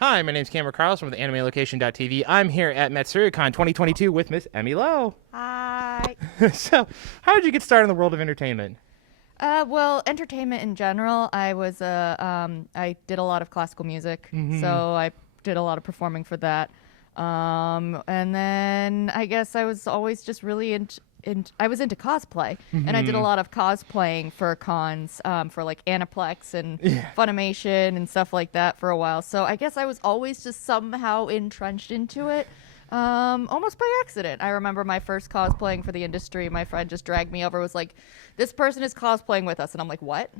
Hi, my name's Cameron Carlson with AnimeLocation.tv. I'm here at Matsuricon 2022 with Miss Emi Lo. Hi. So, how did you get started in the world of entertainment? Well, entertainment in general. I did a lot of classical music, so I did a lot of performing for that. And then I guess I was always just really I was into cosplay, and I did a lot of cosplaying for cons, for like Aniplex and Funimation and stuff like that for a while. So I guess I was always just somehow entrenched into it. Almost by accident. I remember my first cosplaying for the industry. My friend just dragged me over, was like, "This person is cosplaying with us," and I'm like, "What?"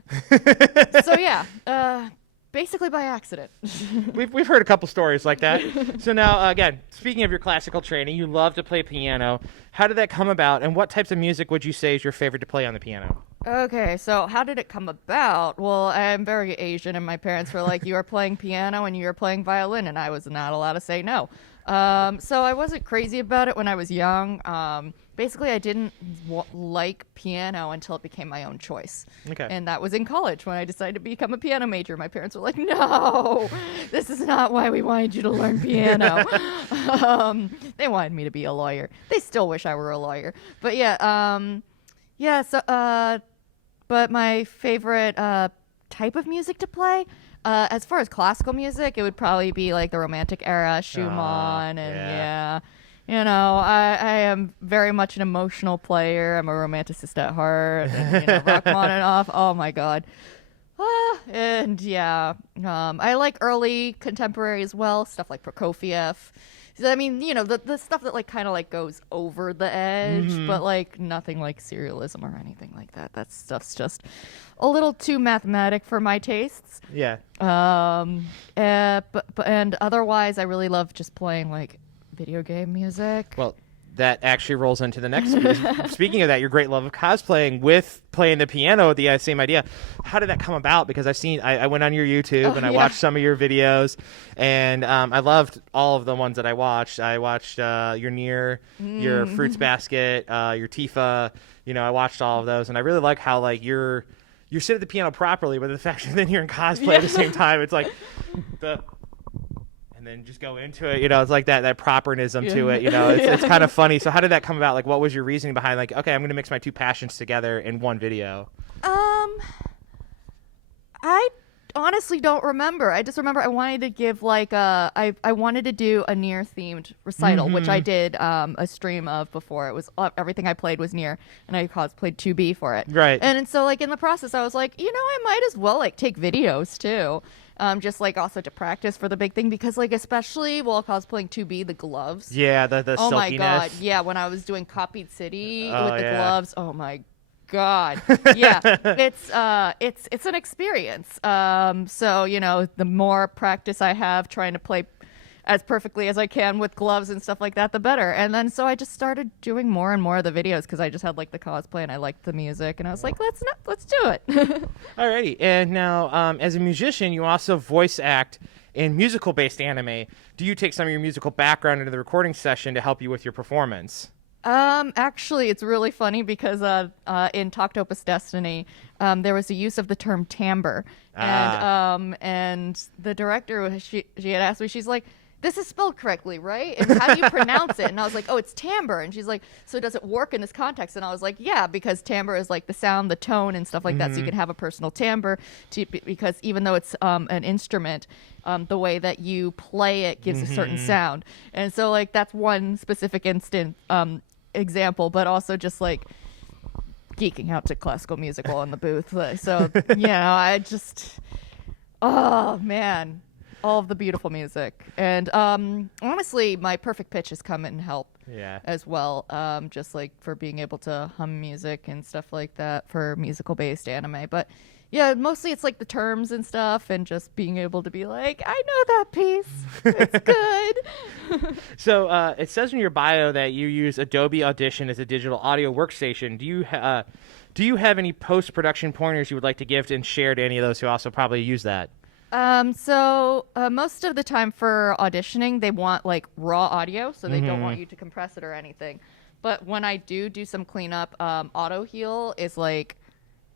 So yeah, basically by accident. We've heard a couple stories like that. So now, again, speaking of your classical training, you love to play piano. How did that come about, and what types of music would you say is your favorite to play on the piano? Okay, so how did it come about? Well, I'm very Asian, and my parents were like, "You are playing piano and you are playing violin," and I was not allowed to say no. So I wasn't crazy about it when I was young. Basically, I didn't like piano until it became my own choice. Okay. And that was in college when I decided to become a piano major. My parents were like, "No, this is not why we wanted you to learn piano." They wanted me to be a lawyer. They still wish I were a lawyer. But yeah, but my favorite type of music to play, as far as classical music, it would probably be like the Romantic era, Schumann, and yeah. I am very much an emotional player. I'm a romanticist at heart. And, Rachmaninoff. Oh my God. And yeah, I like early contemporary as well, stuff like Prokofiev. I mean, the stuff that like kind of like goes over the edge, but like nothing like serialism or anything like that. That stuff's just a little too mathematic for my tastes. Yeah. But and otherwise, I really love just playing like video game music. Well, that actually rolls into the next. Speaking of that, your great love of cosplaying with playing the piano, the same idea. How did that come about? Because I went on your YouTube and I watched some of your videos, and I loved all of the ones that I watched. I watched your Nier, your Fruits Basket, your Tifa. I watched all of those, and I really like how like you're sitting at the piano properly, but the fact that then you're in cosplay at the same time, it's like and then just go into it, it's like that propernism to it, it's kind of funny. So how did that come about? Like, what was your reasoning behind like, okay, I'm going to mix my two passions together in one video? I honestly don't remember. I just remember I wanted to give like I wanted to do a Nier themed recital, which I did a stream of before. It was everything I played was Nier, and I cosplayed 2B for it. Right. And so like in the process, I was like, I might as well like take videos too. Just like also to practice for the big thing, because like especially while cosplaying 2B, the gloves. Yeah, the Oh silkiness. my God. Yeah, when I was doing Copied City with the gloves. Oh my God. Yeah. It's an experience. So, the more practice I have trying to play as perfectly as I can with gloves and stuff like that, the better. And then so I just started doing more and more of the videos because I just had like the cosplay and I liked the music, and I was like, let's do it. Alrighty. And now, as a musician, you also voice act in musical-based anime. Do you take some of your musical background into the recording session to help you with your performance? Actually, it's really funny because in Toctopus Destiny, there was a use of the term timbre, and the director she had asked me, she's like, "This is spelled correctly, right? And how do you pronounce it?" And I was like, "Oh, it's timbre." And she's like, "So does it work in this context?" And I was like, "Yeah, because timbre is like the sound, the tone, and stuff like that. So you can have a personal timbre, because even though it's an instrument, the way that you play it gives a certain sound. And so like that's one specific example, but also just like geeking out to classical music while in the booth. So I just, oh man, all of the beautiful music. And honestly, my perfect pitch has come in help as well, just like for being able to hum music and stuff like that for musical based anime. But yeah, mostly it's like the terms and stuff, and just being able to be like, I know that piece. It's good. So it says in your bio that you use Adobe Audition as a digital audio workstation. Do you have any post-production pointers you would like to give and share to any of those who also probably use that? So most of the time for auditioning, they want like raw audio, so they don't want you to compress it or anything. But when I do some cleanup, auto heal is like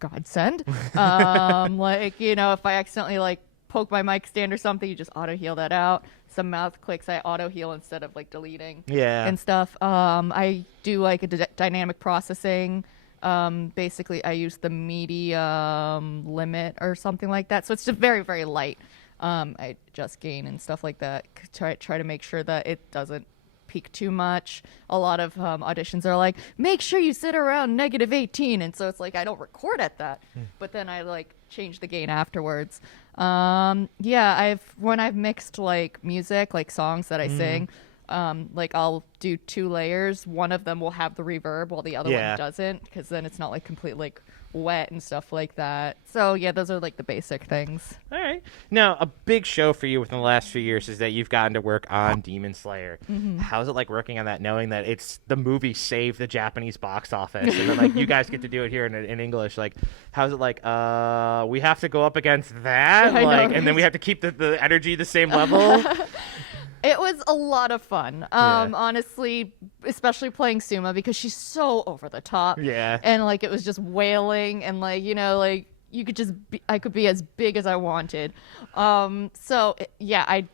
godsend. Like, if I accidentally like poke my mic stand or something, you just auto heal that out. Some mouth clicks, I auto heal instead of like deleting and stuff. I do like a dynamic processing. Basically, I use the medium limit or something like that. So it's just very, very light. I adjust gain and stuff like that. Try to make sure that it doesn't peak too much. A lot of auditions are like, make sure you sit around -18, and so it's like I don't record at that, but then I like change the gain afterwards. When I've mixed like music, like songs that I sing, like I'll do 2 layers. One of them will have the reverb while the other one doesn't, because then it's not like completely like wet and stuff like that. So yeah, those are like the basic things. All right. Now, a big show for you within the last few years is that you've gotten to work on Demon Slayer. How's it like working on that, knowing that it's the movie saved the Japanese box office, and then like you guys get to do it here in English? Like, how's it like? We have to go up against that, like, and then we have to keep the energy the same level. It was a lot of fun, honestly, especially playing Suma, because she's so over the top. Yeah. And, like, it was just wailing, and, like, you know, like, you could just be, I could be as big as I wanted. I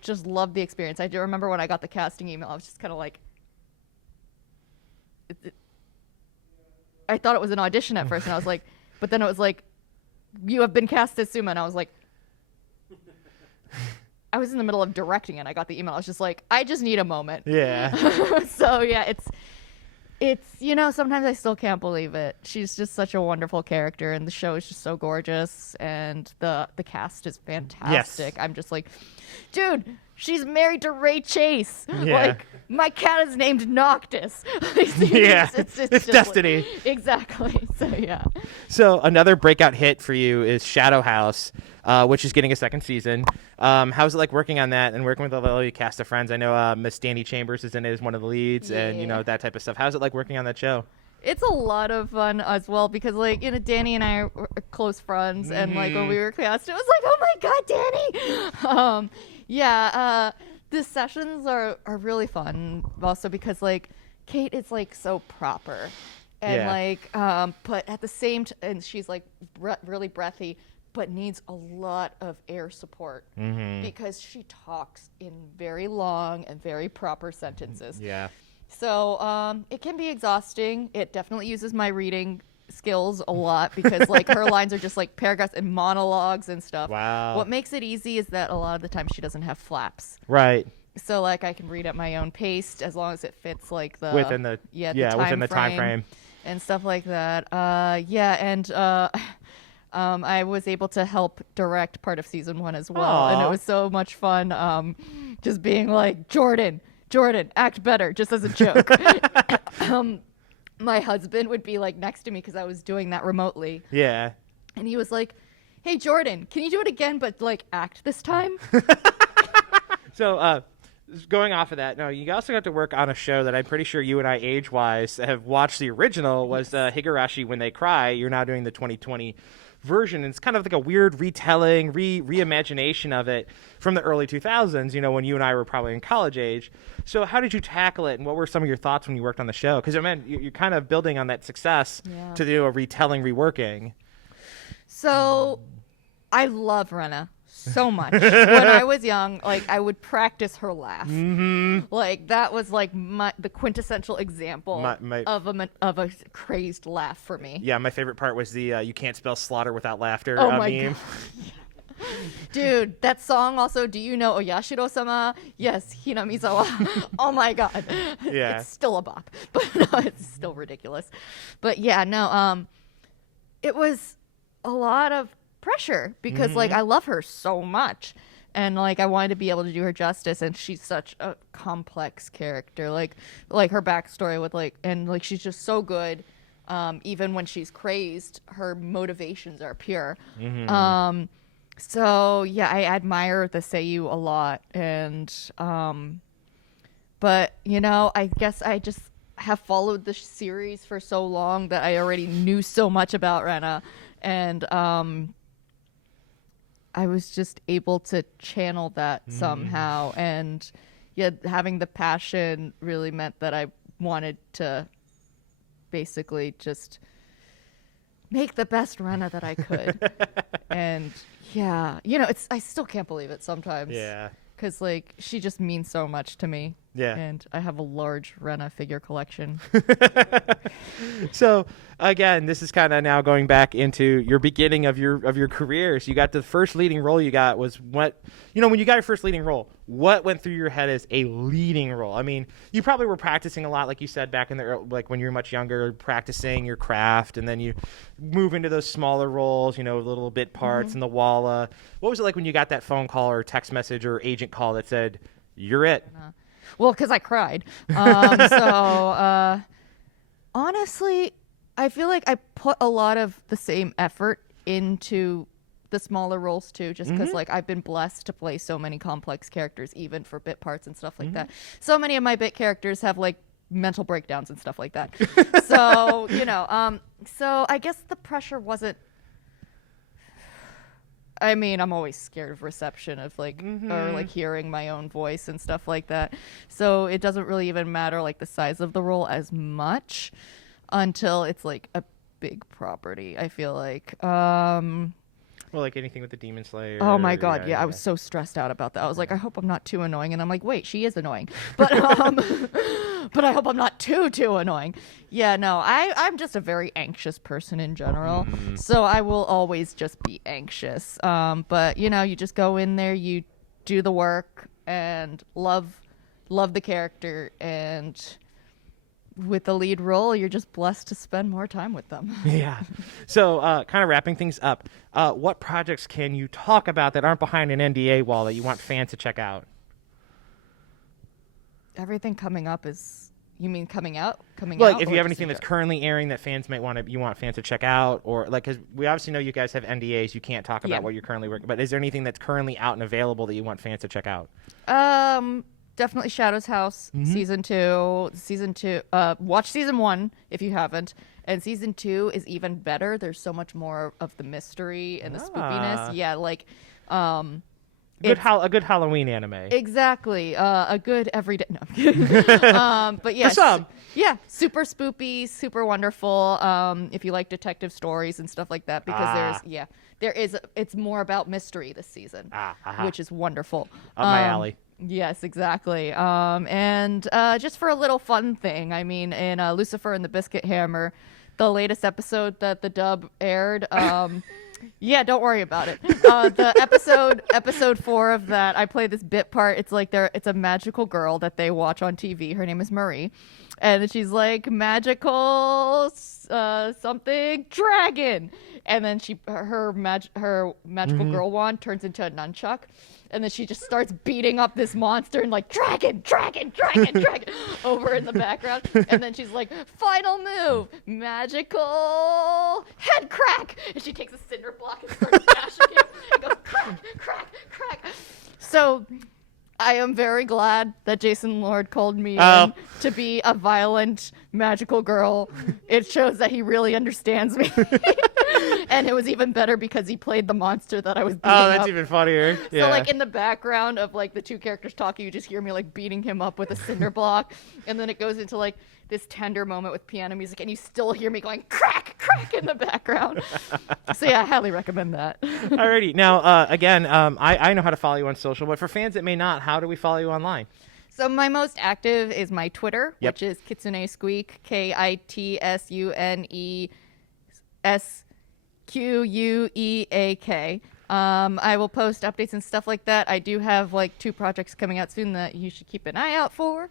just loved the experience. I do remember when I got the casting email, I was just kind of like, I thought it was an audition at first, and I was like, but then it was like, you have been cast as Suma, and I was like, I was in the middle of directing it. I got the email. I was just like, I just need a moment. Yeah. So yeah, it's you know, sometimes I still can't believe it. She's just such a wonderful character, and the show is just so gorgeous, and the cast is fantastic. Yes. I'm just like, dude, she's married to Ray Chase. Yeah. Like, my cat is named Noctis. Yeah. It's destiny. Like, exactly. So yeah. So another breakout hit for you is Shadow House, which is getting a second season. How's it like working on that and working with a cast of friends? I know Miss Danny Chambers is in it as one of the leads, and you know, that type of stuff. How's it like working on that show? It's a lot of fun as well, because like, you know, Danny and I are close friends, and like when we were cast, it was like, oh my god, Danny. The sessions are really fun also, because like Kate is like so proper, and like but at the same and she's like really breathy, but needs a lot of air support, because she talks in very long and very proper sentences. Yeah. So it can be exhausting. It definitely uses my reading skills a lot, because like her lines are just like paragraphs and monologues and stuff. Wow. What makes it easy is that a lot of the time she doesn't have flaps. Right. So like I can read at my own pace, as long as it fits like the within the time frame and stuff like that. I was able to help direct part of season 1 as well. Aww. And it was so much fun, just being like, Jordan, act better, just as a joke. My husband would be like next to me, because I was doing that remotely. Yeah. And he was like, hey, Jordan, can you do it again, but like act this time? So, going off of that, no, you also got to work on a show that I'm pretty sure you and I, age-wise, have watched. The original was Higurashi When They Cry. You're now doing the 2020 version, and it's kind of like a weird retelling, reimagination of it from the early 2000s, you know, when you and I were probably in college age. So how did you tackle it, and what were some of your thoughts when you worked on the show? Because, I mean, you're kind of building on that success to do a retelling, reworking. So I love Rena so much. When I was young, like, I would practice her laugh. Like, that was like the quintessential example of a crazed laugh for me. Yeah, my favorite part was the you can't spell slaughter without laughter meme. God. Dude, that song also, do you know Oyashiro-sama? Yes, Hinamizawa. Oh my god. Yeah. It's still a bop. But no, it's still ridiculous. But yeah, no, it was a lot of pressure, because like I love her so much, and like I wanted to be able to do her justice, and she's such a complex character, like her backstory with and she's just so good. Even when she's crazed, her motivations are pure. So yeah, I admire the Seiyu a lot, and but you know, I guess I just have followed the series for so long that I already knew so much about Rena, and I was just able to channel that somehow, and yeah, having the passion really meant that I wanted to basically just make the best Rena that I could. And Yeah, I still can't believe it sometimes. Yeah. Because, like, she just means so much to me. Yeah. And I have a large Rena figure collection. So, again, this is kind of now going back into your beginning of your career. So you got the first leading role you got was what, when you got your first leading role, what went through your head as a leading role? I mean, you probably were practicing a lot, like you said, back in the, like when you were much younger, practicing your craft, and then you move into those smaller roles, little bit parts in the walla. What was it like when you got that phone call or text message or agent call that said, "You're it"? Well, because I cried. Honestly, I feel like I put a lot of the same effort into the smaller roles too, just because like I've been blessed to play so many complex characters, even for bit parts and stuff like that. So many of my bit characters have like mental breakdowns and stuff like that. So so I guess the pressure wasn't. I mean, I'm always scared of reception of like or like hearing my own voice and stuff like that. So it doesn't really even matter like the size of the role as much until it's like a big property, I feel like. Well, like anything with the Demon Slayer. Oh my god, yeah, I was so stressed out about that. I was like, I hope I'm not too annoying, and I'm like, wait, she is annoying, but but I hope I'm not too annoying. Yeah, no, I'm just a very anxious person in general, so I will always just be anxious. But you just go in there, you do the work, and love the character, and with the lead role, you're just blessed to spend more time with them. Yeah. So, kind of wrapping things up, what projects can you talk about that aren't behind an NDA wall that you want fans to check out? Everything coming up is. You mean coming out? Like, if you have anything that's currently airing that fans might you want fans to check out, or like, because we obviously know you guys have NDAs, you can't talk about what you're currently working. But is there anything that's currently out and available that you want fans to check out? Definitely Shadow's House season 2. Watch season 1 if you haven't, and season 2 is even better. There's so much more of the mystery and the spoopiness. Yeah, like a good Halloween anime. Exactly. A good everyday. No. But yeah, for some. Yeah, super spoopy, super wonderful. If you like detective stories and stuff like that, because it's more about mystery this season, which is wonderful. Up my alley. Yes, exactly. And just for a little fun thing, I mean, in Lucifer and the Biscuit Hammer, the latest episode that the dub aired, yeah, don't worry about it. The episode 4 of that, I play this bit part. It's like it's a magical girl that they watch on TV. Her name is Marie, and she's like magical something dragon, and then her magical girl wand turns into a nunchuck. And then she just starts beating up this monster and like dragon over in the background. And then she's like, final move, magical head crack. And she takes a cinder block and starts bashing him and goes crack. So I am very glad that Jason Lord called me in to be a violent magical girl. It shows that he really understands me. And it was even better because he played the monster that I was beating up. Oh, that's even funnier. Yeah. So, like, in the background of, like, the two characters talking, you just hear me, like, beating him up with a cinder block. And then it goes into, like, this tender moment with piano music, and you still hear me going crack in the background. So, yeah, I highly recommend that. Alrighty. Now, again, I know how to follow you on social, but for fans that may not, how do we follow you online? So my most active is my Twitter, which is Kitsune Squeak, KITSUNESQUEAK. I will post updates and stuff like that. I do have like 2 projects coming out soon that you should keep an eye out for.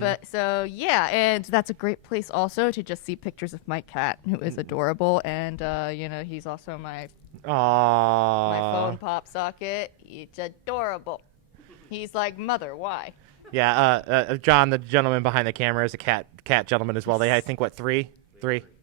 But so yeah, and that's a great place also to just see pictures of my cat, who is adorable, and he's also my phone pop socket. It's adorable. He's like, mother, why? Yeah, John, the gentleman behind the camera, is a cat gentleman as well. They, I think, what, three?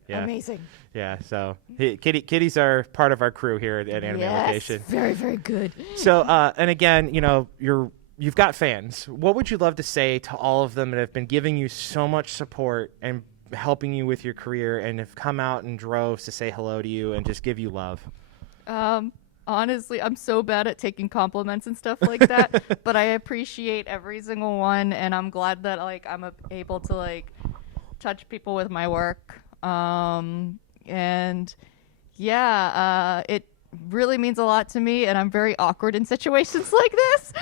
Yeah. Amazing. Yeah, so kitties are part of our crew here at Anime Location. Very, very good. So, and again, you've got fans. What would you love to say to all of them that have been giving you so much support and helping you with your career and have come out in droves to say hello to you and just give you love? Honestly, I'm so bad at taking compliments and stuff like that, but I appreciate every single one, and I'm glad that like I'm able to like touch people with my work. And yeah, it really means a lot to me, and I'm very awkward in situations like this.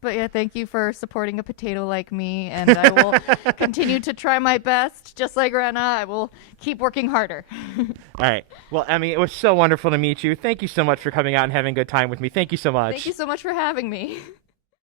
But yeah, thank you for supporting a potato like me, and I will continue to try my best. Just like Rena, I will keep working harder. All right. Well, Emi, it was so wonderful to meet you. Thank you so much for coming out and having a good time with me. Thank you so much. Thank you so much for having me.